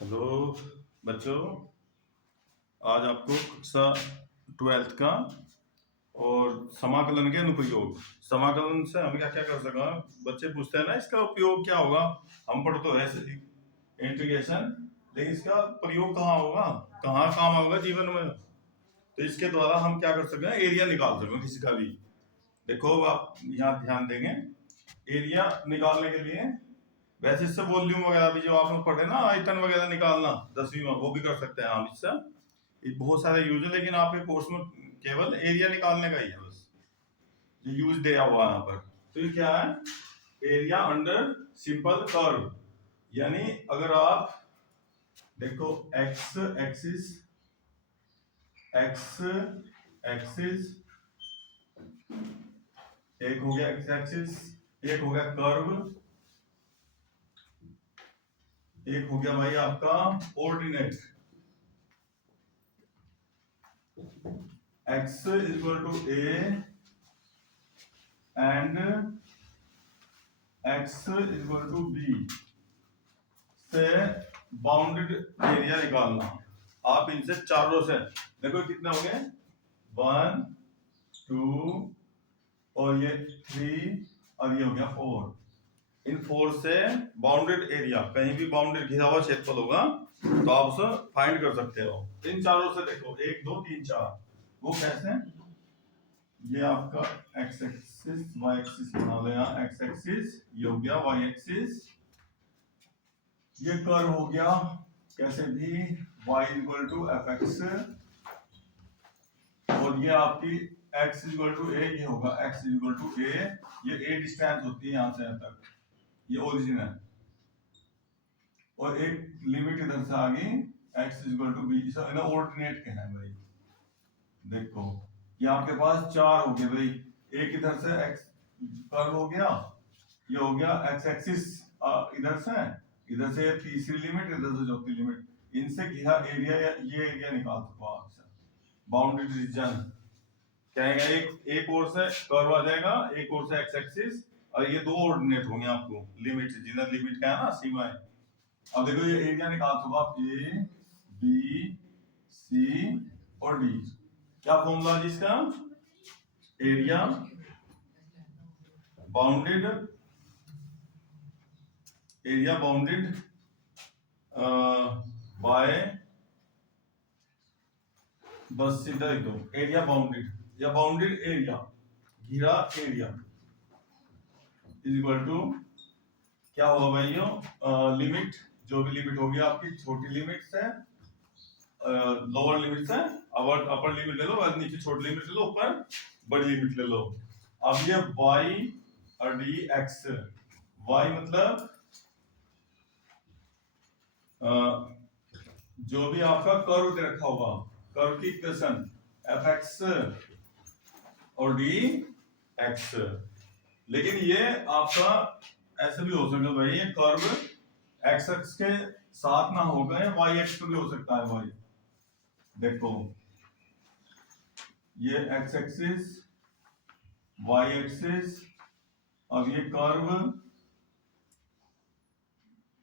Hello बच्चों, आज आपको कक्षा 12th का और समाकलन के अनुप्रयोग। समाकलन से हम क्या क्या कर सका, बच्चे पूछते हैं ना इसका उपयोग क्या होगा। हम पढ़ तो ऐसे इंटीग्रेशन, लेकिन इसका प्रयोग कहाँ होगा, कहाँ काम होगा जीवन में। तो इसके द्वारा हम क्या कर सकते हैं, एरिया निकाल सकते हैं किसी का भी। देखो आप यहाँ ध्यान देंगे, एरिया निकालने के लिए वैसे इससे वॉल्यूम वगैरह भी जो आपने पढ़े ना, आयतन वगैरह निकालना 10वीं में, वो भी कर सकते हैं हम इससे। ये बहुत सारे यूज है, लेकिन आपके कोर्स में केवल एरिया निकालने का ही है बस, जो यूज दिया हुआ है यहाँ पर। तो ये क्या है, एरिया अंडर सिंपल कर्व। यानी अगर आप देखो एक्स एक्सिस, एक्स एक्सिस एक हो गया, एक्स एक्सिस एक हो गया, कर्व एक हो गया भाई आपका ordinate. x is equal to a and x is equal to b से बाउंडेड एरिया निकालना। आप इनसे चारों से देखो कितने हो गए, 1 2 और ये 3 और ये हो गया 4। इन 4 से बाउंडेड एरिया, कहीं भी बाउंडेड घिरा हुआ क्षेत्रफल होगा तो आप उसे फाइंड कर सकते हो। इन चारों से देखो 1 2 3 4, वो कैसे, ये आपका x एक्सिस y एक्सिस बना लो, यहाँ x एक्सिस ये हो गया, y एक्सिस ये कर्व हो गया, कैसे भी y equal to f x, और ये आपकी x इक्वल टू ए, ये होगा x इक्वल टू ए, ये a डिस्टेंस होती है यहाँ से यहाँ तक, ये ओरिजिन है, और एक लिमिट इधर से आ गई x इक्वल टू बी, इसे ऑर्डिनेट कहना है भाई। देखो ये आपके पास 4 हो गए भाई, एक इधर से x कर्व हो गया, ये हो गया x एक्सिस इधर से तीसरी लिमिट, इधर से चौथी लिमिट, इनसे घिरा एरिया, ये एरिया निकाल सको आपसे बाउंडेड रीजन। कहेंगे एक ओर से कर्व आ जाएगा, एक ओर से x एक्सिस, और ये दो ऑर्डिनेट होंगे आपको, लिमिट जिधर लिमिट का है ना, सीमाएं। अब देखो ये एरिया निकाल सको आप, ए बी सी और डी। क्या फॉर्मूला है जिसका, area bounded, area bounded by, बस सीधा लिख दो एरिया बाउंडेड, या बाउंडेड एरिया, घिरा एरिया इज इक्वल टू क्या होगा भाई, लिमिट, जो भी लिमिट होगी आपकी, छोटी लिमिट से लोअर लिमिट से अपर लिमिट ले लो, और नीचे छोटी लिमिट ले लो, ऊपर बड़ी लिमिट ले लो। अब ये y और डी एक्स, y मतलब जो भी आपका कर्व दे रखा होगा, कर्व की इक्वेशन एफ एक्स और डी एक्स। लेकिन ये आपका ऐसे भी हो सकता है भाई, ये कर्व एक्स एक्स के साथ ना होगा, या वाई एक्स पे भी हो सकता है भाई। देखो ये एक्स एक्सिस, वाई एक्सिस, अब ये कर्व,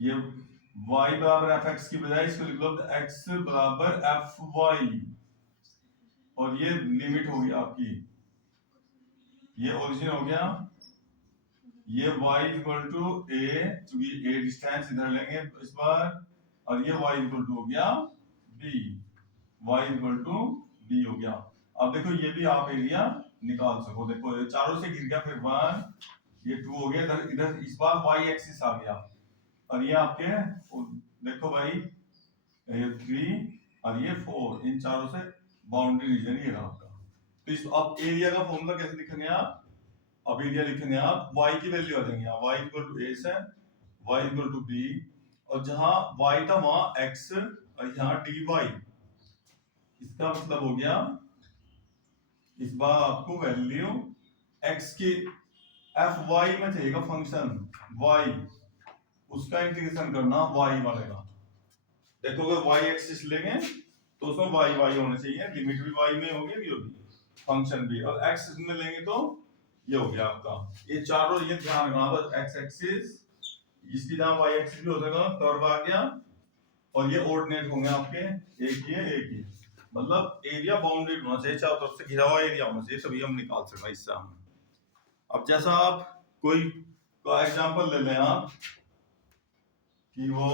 ये y बराबर एफ एक्स की बजाय इसको लिख लो x बराबर एफ वाई, और ये लिमिट होगी आपकी, ये ओरिजिन हो गया, ये y इक्वल टू a, क्योंकि a डिस्टेंस इधर लेंगे इस बार, और ये y इक्वल टू हो गया b, y equal to b हो गया। अब देखो ये भी आप एरिया निकाल सको, देखो ये चारों से गिर गया, फिर 1 ये 2 हो गया, इधर इधर इस बार y एक्सिस आ गया, और ये आपके देखो भाई ये 3 और ये 4, इन चारों से बाउंड्री रीजन ये रहा आपका। तो इस अब एरिया का फॉर्मूला कैसे लिखेंगे आप, अब एरिया लिखेंगे आप, y की वैल्यू आ जाएंगे, y इक्वल टू a से y इक्वल टू b, और जहां y था वहां x और यहाँ dy, इसका मतलब हो गया इस बार आपको वैल्यू x की एफ वाई में चाहिएगा फंक्शन y, उसका इंटीग्रेशन करना y वाले का। देखो अगर y एक्सिस लेंगे तो उसमें y होना चाहिए, लिमिट भी y में होगी, भी होगी, फंक्शन भी, और x में लेंगे तो ये हो गया आपका, ये चारों, ये ध्यान रखना बस, x एक्सिस, इसकी जगह y एक्सिस भी हो जाएगा, कर्व आ गया, और ये ऑर्डिनेट होंगे आपके एक ये, मतलब एरिया बाउंडेड होना चाहिए, चारों तरफ से घिरा हुआ एरिया होना चाहिए, तभी हम निकाल सकते हैं इससे हम। अब जैसा आप कोई का एग्जांपल ले लें आप कि वो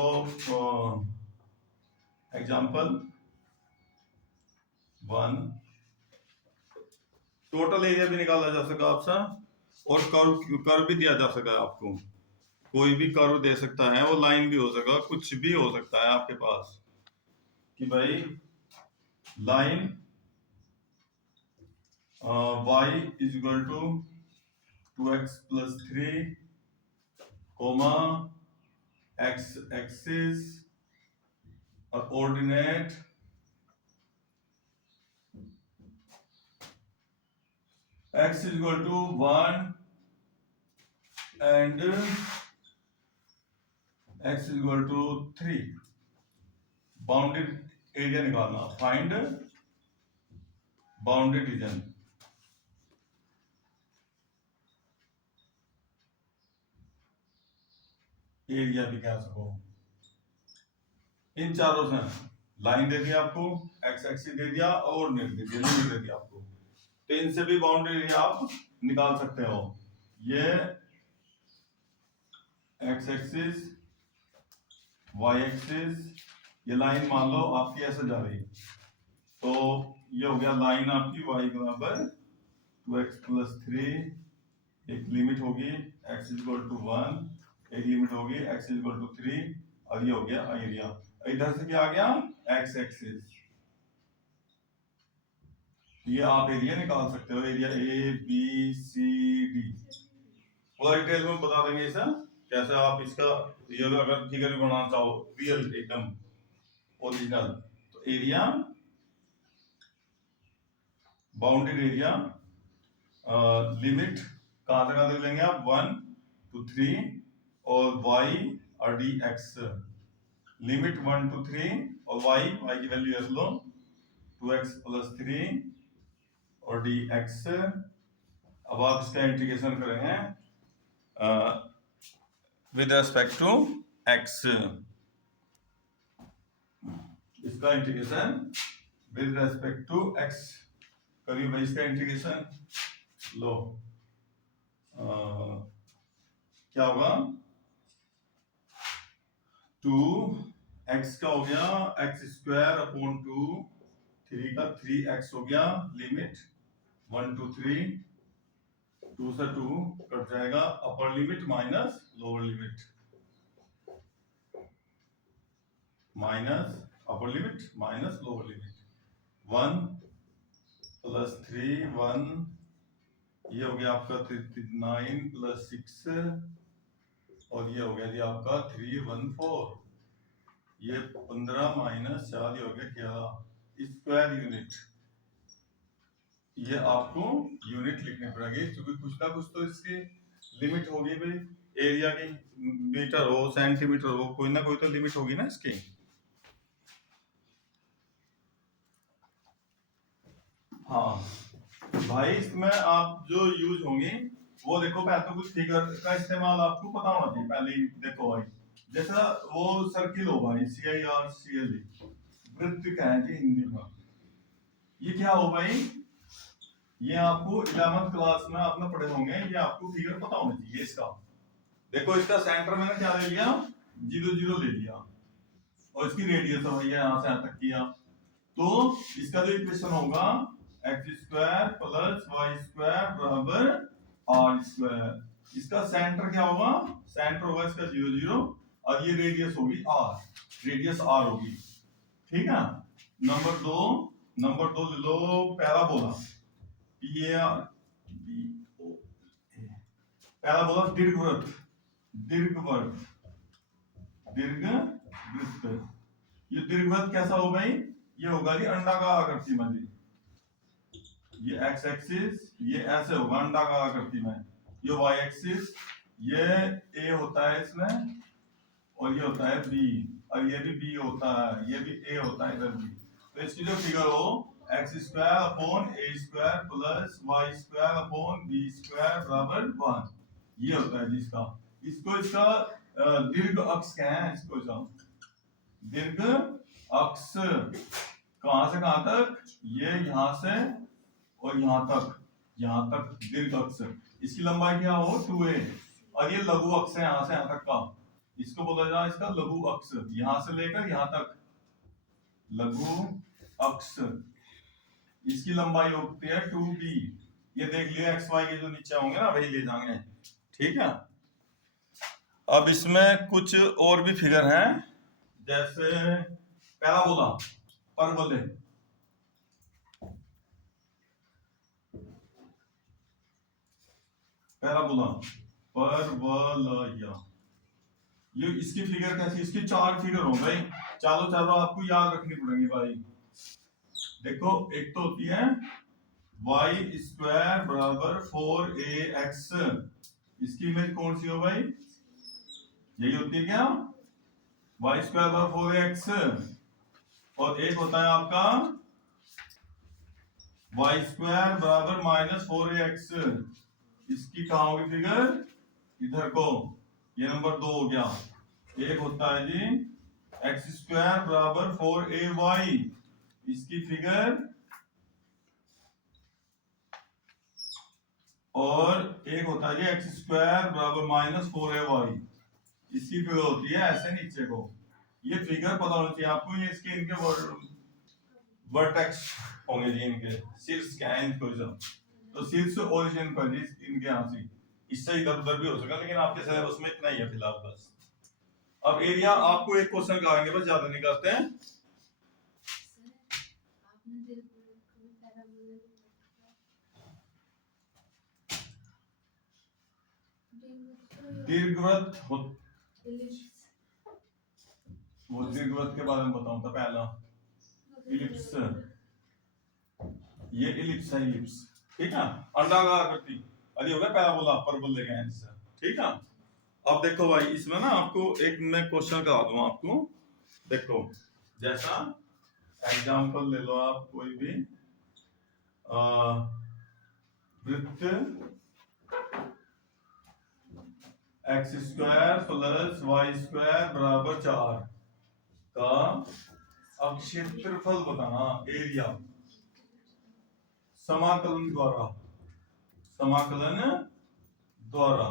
एग्जांपल 1, टोटल एरिया भी निकाला जा सका आपसे, और कर्व भी दिया जा सका आपको, कोई भी कर्व दे सकता है, वो लाइन भी हो सका, कुछ भी हो सकता है आपके पास कि भाई line y is equal to 2x plus 3 comma x axis और ordinate x is equal to 1 and x is equal to 3. Bounded area निकालना, फाइंड बाउंडेड रीजन। एरिया भी कह सको, इन चारों से लाइन दे दिया आपको, एक्स एक्सिस दे दिया और नेट दे दिया, लिमिट दे दिया आपको, तो इनसे भी बाउंड्री एरिया आप निकाल सकते हो। ये एक्स एक्सिस, वाई एक्सिस, ये लाइन मान लो आपकी ऐसे जा रही, तो ये हो गया लाइन आपकी y बराबर 2x प्लस 3, एक लिमिट होगी x इज इक्वल टू 1, एक लिमिट होगी x इज इक्वल टू 3, और ये हो गया एरिया। इधर से क्या आ गया x एक्सिस, ये आप एरिया निकाल सकते हो, area A B C D, पूरा डिटेल में बता देंगे इसे कैसे आप इसका रियल अगर फिगर भी बनाना चाहो, रियल एकदम ओरिजिनल, तो एरिया बाउंडेड एरिया लिमिट कहां तक लेंगे आप 1 to 3 और y और dx, लिमिट 1 to 3 और y की वैल्यू रख लो 2x प्लस 3 और dx। अब आप इसका इंटीग्रेशन करेंगे विद रेस्पेक्ट टू x, इसका integration with respect to x करिए भाई, इसका इंटीग्रेशन लो क्या होगा 2x का हो गया x स्क्वायर अपॉन 2, 3 का 3x हो गया, लिमिट 1 to 3, 2 से 2 कट जाएगा, upper limit minus lower limit, minus upper limit minus lower limit, 1 plus 3 1, ये हो गया आपका 9 प्लस 6, और ये हो गया जी आपका 3 1 4, ये 15 माइनस 4, ये हो गया 11 स्क्वायर यूनिट। ये आपको यूनिट लिखने पड़ेंगे क्योंकि कुछ ना कुछ तो इसकी लिमिट होगी भाई, एरिया की, मीटर हो सेंटीमीटर हो, कोई ना कोई तो लिमिट होगी ना इसकी। हाँ भाई, इसमें आप जो यूज होंगे वो देखो, पहले तो कुछ फिगर का इस्तेमाल आपको पता होना चाहिए पहले ही। देखो भाई, जैसा वो सर्किल हो भाई, CIRCLE वृत्त कहें जी हिंदी में, ये क्या हो भाई, ये आपको 11th क्लास में आपने पढ़े होंगे, ये आपको फिगर पता होना चाहिए इसका। देखो इसका सेंटर मैंने क्या ले लिया 0 0 ले लिया, और इसकी रेडियस है भैया यहाँ से यहाँ तक किया, तो इसका जो इक्वेशन होगा x square plus y square बराबर r स्क्वायर, इसका सेंटर क्या होगा, सेंटर होगा इसका 0 0, और ये रेडियस होगी r, रेडियस r होगी, ठीक है। नंबर दो ले लो पैराबोला, पैराबोला दीर्घवृत्त, दीर्घवृत्त, ये दीर्घवृत्त कैसा हो भाई, ये होगा जी अंडाकार आकृति में जी, ये x एक्सिस ये ऐसे होगा अंडाकार आकृति में, ये y एक्सिस ये a होता है इसमें, और ये होता है b, और ये भी b होता है, ये भी a होता है इधर भी, तो इसकी जो फिगर हो x square upon a square plus y square upon b square बराबर 1, ये होता है जिसका, इसको इसका दीर्घ अक्ष कहें इसको, दीर्घ अक्ष कहां से कहां तक, ये यहां से और यहां तक दीर्घ अक्ष, इसकी लंबाई क्या हो 2a, और ये लघु अक्ष है यहां से यहां तक का, इसको बोला जाए इसका लघु अक्ष, यहां से लेकर यहां तक लघु अक्ष, इसकी लंबाई होती है 2b। ये देख लियो एक्स वाई के जो नीचे होंगे ना वही ले जाएंगे, ठीक है। अब इसमें कुछ और भी फिगर हैं, जैसे पैराबोला, परवलय, पैराबोला परवलय, ये इसकी फिगर कैसी, इसकी 4 फिगर हो गई, चारों आपको याद रखनी पड़ेंगी भाई। देखो एक तो होती है वाई स्क्वायर बराबर 4ax, इसकी इमेज कौन सी हो भाई, यही होती है क्या, वाई स्क्वायर बराबर 4ax, और एक होता है आपका वाई स्क्वायर बराबर -4ax, इसकी कहाँ होगी फिगर, इधर को, ये नंबर 2 हो गया। एक होता है जी एक्स स्क्वायर बराबर 4ay, इसकी फिगर, और एक होता है जी एक्स स्क्वायर बराबर -4ay, इसकी फिगर होती है ऐसे नीचे को। ये फिगर पता होना चाहिए आपको, ये इसके इनके वर्टेक्स होंगे जी, इनके शीर्ष क्या है इनको, तो शीर्ष ओरिजिन पर जी इनके यहाँ से, इससे इधर उधर भी हो सका, लेकिन आपके सिलेबस में इतना ही है फिलहाल बस। अब एरिया आपको एक क्वेश्चन कराएंगे बस, ज्यादा नहीं करते हैं। दीर्घवृत्त वो दीर्घवृत्त के बारे में बताऊं था पहला, इलिप्स, ये इलिप्स है, इलिप्स, ठीक है, अंडाकार आकृति, अरे हो गया पैराबोला, परवलय का आंसर, ठीक है। अब देखो भाई इसमें ना आपको एक मैं क्वेश्चन करा दूं आपको, देखो जैसा एग्जांपल ले लो आप कोई भी, वृत्त x square plus y square बराबर 4 का अब क्षेत्रफल बताना, एरिया, समाकलन द्वारा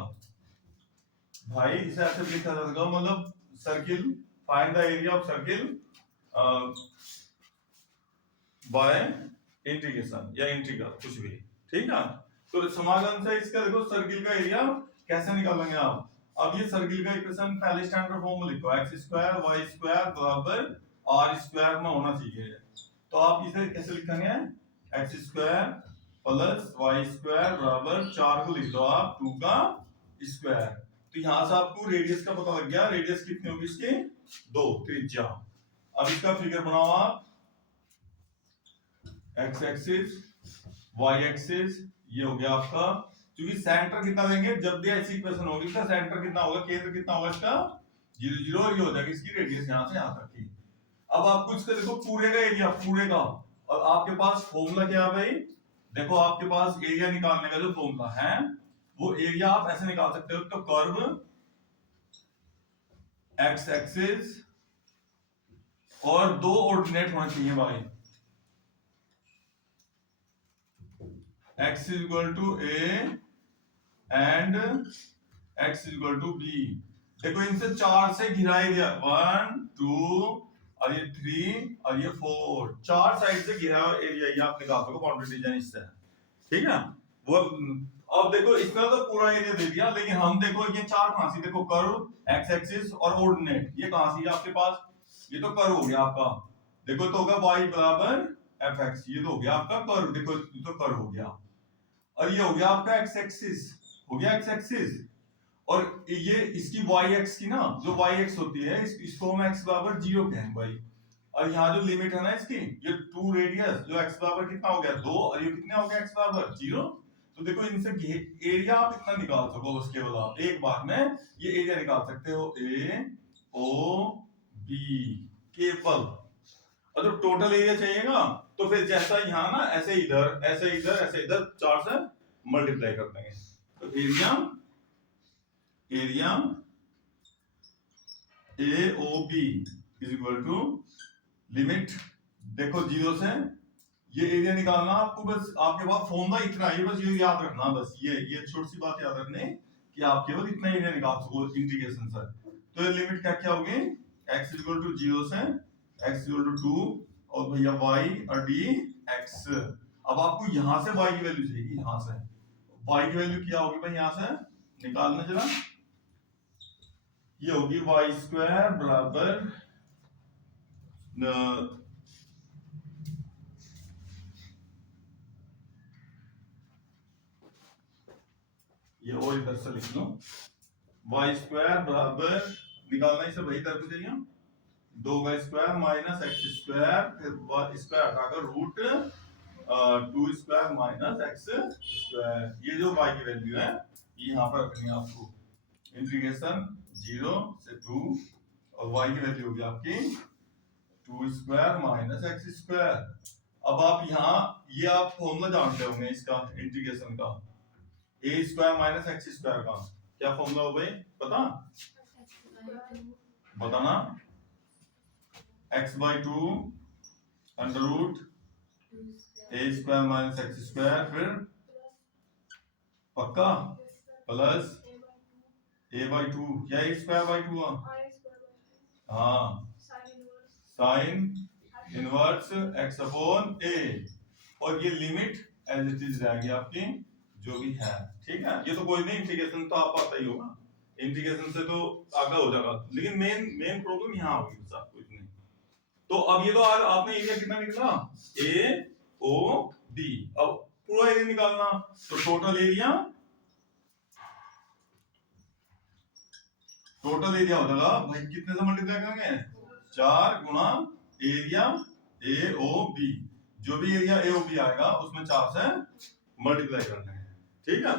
भाई इसे ऐसे लिखा जा सकता, मतलब circle, find the area of circle bye integration या इंटीग्रल कुछ भी, ठीक है। तो समाकलन से इसका देखो सर्किल का एरिया कैसे निकालेंगे आप। अब ये सर्किल का इक्वेशन पहले स्टैंडर्ड फॉर्म में लिखो, एक्स स्क्वायर वाई स्क्वायर बराबर आर स्क्वायर में होना चाहिए, तो आप इसे कैसे लिखेंगे, x square plus y square बराबर 4 को लिख दो आप 2 का स्क्वायर, तो यहां से आपको रेडियस का पता लग गया, रेडियस कितनी होगी इसकी 2, त्रिज्या। अब इसका फिगर बनाओ आप, एक्स एक्सिस वाई एक्सिस, ये हो गया आपका, क्योंकि सेंटर कितना लेंगे जब भी ऐसी इक्वेशन होगी, इसका सेंटर कितना होगा, केंद्र कितना होगा इसका 0 0, और ये हो जाएगी इसकी रेडियस यहां से यहां तक की। अब आपको इसका देखो पूरे का एरिया, पूरे का, और आपके पास फॉर्मूला क्या है भाई, देखो आपके पास एरिया निकालने का जो फॉर्मूला है वो एरिया आप ऐसे निकाल सकते हो, तो कर्व एक्स एक्सिस और 2 ऑर्डिनेट होने चाहिए भाई, x is equal to a and x is equal to b। देखो इनसे 4 से घिरा एरिया 1 2 और ये 3 और ये 4, 4 साइड से घिरा एरिया ये आप निकाल सको बाउंड्री डिजाइन इससे, ठीक है। वो अब देखो इसने तो पूरा एरिया दे दिया, लेकिन हम देखो ये 4 कहां से, देखो कर्व एक्स एक्सिस और ऑर्डिनेट ये कहां से आपके पास, ये तो कर्व हो गया आपका, देखो तो होगा y बराबर fx, ये तो हो गया आपका कर्व, देखो ये तो कर्व हो गया, और ये हो गया आपका एक्स एक्सिस, हो गया एक्स एक्सिस, और ये इसकी वाई एक्स की ना जो वाई एक्स होती है इसको हम एक्स बराबर 0 कहेंगे भाई, और यहाँ जो लिमिट है ना इसकी, ये 2 रेडियस जो एक्स बराबर कितना हो गया 2, और ये कितना हो गया एक्स बराबर 0, तो देखो इनसे एरिया आप इतना निकाल सको, बस केवल आप एक बार में ये एरिया निकाल सकते हो, ए ओ बी केवल। और जब टोटल एरिया चाहिएगा तो फिर जैसा यहाँ ना ऐसे इधर ऐसे इधर ऐसे इधर 4 से मल्टीप्लाई कर देंगे, तो area A O B is equal to limit, देखो 0 से ये एरिया निकालना आपको, बस आपके पास फॉर्मूला इतना है, बस ये याद रखना, बस ये छोटी सी बात याद रखने कि आप केवल इतना एरिया निकाल सको इंटीग्रेशन से। तो ये लिमिट क्या क्या होगी, x इज इक्वल टू 0 से x इज इक्वल टू 2 और भैया y और dx। अब आपको यहां से y की वैल्यू चाहिए, यहां से y की वैल्यू क्या होगी भाई, यहां से निकालना जरा, ये होगी y स्क्वायर बराबर ये और इधर से लिख लो, y स्क्वायर बराबर निकालना इसे वही तरफ चाहिए, 2 का स्क्वायर माइनस x स्क्वायर, फिर स्क्वायर हटाकर root 2 square minus x square. ये जो y की वैल्यू है ये यहाँ पर रखनी है आपको, इंटीग्रेशन 0 से 2 और y की वैल्यू होगी आपकी 2 स्क्वायर माइनस x स्क्वायर। अब आप यहाँ ये आप फॉर्मूला जानते होंगे इसका इंटीग्रेशन का, a square minus x square का क्या फॉर्मूला हो भाई, पता बताना, x by 2 under root a square minus x square, फिर पक्का प्लस a by 2, क्या a स्क्वायर by 2 हाँ sine inverse x upon a, और ये लिमिट एज इट इज रहेगी आपकी जो भी है, ठीक है। ये तो कोई नहीं, इंटीग्रेशन तो आप पता ही होगा, इंटीग्रेशन से तो आगे हो जाएगा, लेकिन मेन प्रॉब्लम यहाँ होगी बस, आपको इतनी। तो अब ये तो आपने एरिया कितना निकला, ए ओ बी, अब पूरा एरिया निकालना, तो टोटल एरिया हो जाएगा भाई, कितने से मल्टीप्लाई करेंगे, 4 गुना एरिया ए ओ बी, जो भी एरिया ए ओ बी आएगा उसमें 4 से मल्टीप्लाई करना है, ठीक है।